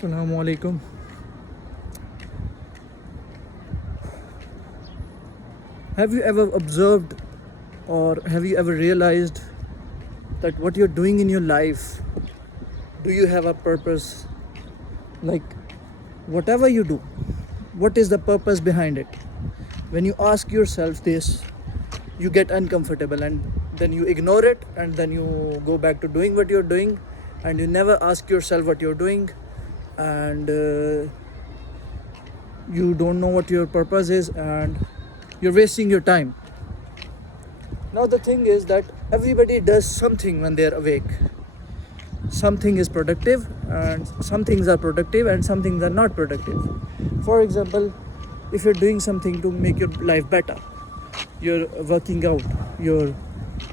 Assalamu alaikum. Have you ever observed or have you ever realized that what you're doing in your life, do you have a purpose? Like, whatever you do, what is the purpose behind it? When you ask yourself this, you get uncomfortable and then you ignore it and then you go back to doing what you're doing and you never ask yourself what you're doing, and you don't know what your purpose is and you're wasting your time. Now the thing is that everybody does something when they're awake. Something is productive and some things are productive and some things are not productive. For example, if you're doing something to make your life better, you're working out, you're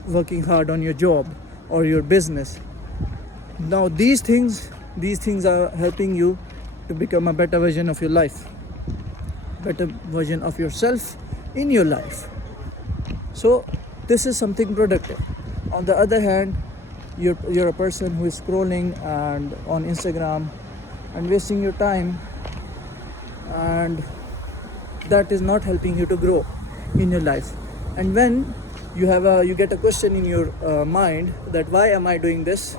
working hard on your job or your business. Now these things are helping you to become a better version of your life, better version of yourself in your life. So this is something productive. On the other hand, you're a person who is scrolling and on Instagram and wasting your time, and that is not helping you to grow in your life. And when you get a question in your mind that why am I doing this,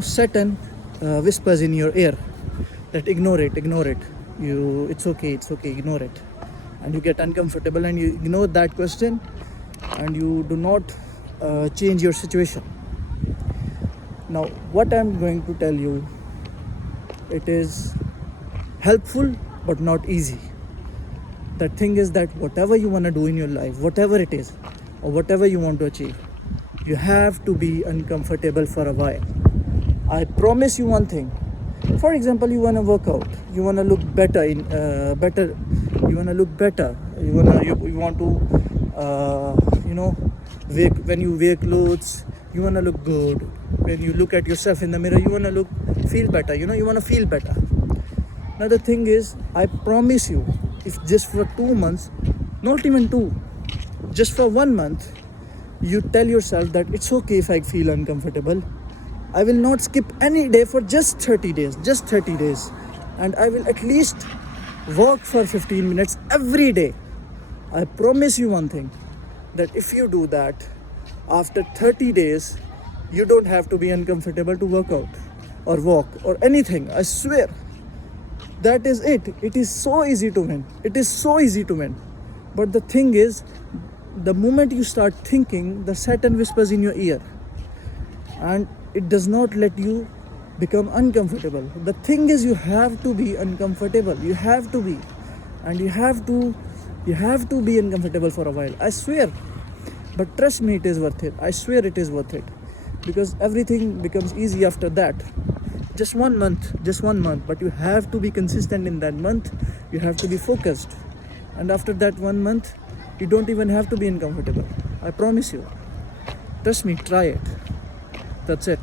Satan whispers in your ear that ignore it, it's okay, ignore it, and you get uncomfortable and you ignore that question and you do not change your situation. Now what I'm going to tell you, it is helpful but not easy. The thing is that whatever you want to do in your life, whatever it is or whatever you want to achieve, you have to be uncomfortable for a while. I promise you one thing. For example, you want to work out, you want to look better you want to look better, you want to when you wear clothes, you want to look good. When you look at yourself in the mirror, you want to feel better, you want to feel better. Now the thing is, I promise you, if just for 2 months, not even 2, just for 1 month, you tell yourself that it's okay if I feel uncomfortable, I will not skip any day for just 30 days, and I will at least walk for 15 minutes every day. I promise you one thing, that if you do that, after 30 days, you don't have to be uncomfortable to work out or walk or anything. I swear. That is it. It is so easy to win. But the thing is, the moment you start thinking, the Satan whispers in your ear and it does not let you become uncomfortable. The thing is, you have to be uncomfortable. You have to be. And you have to be uncomfortable for a while. I swear. But trust me, it is worth it. I swear it is worth it. Because everything becomes easy after that. Just 1 month, but you have to be consistent in that month. You have to be focused. And after that 1 month, you don't even have to be uncomfortable. I promise you. Trust me, try it. That's it.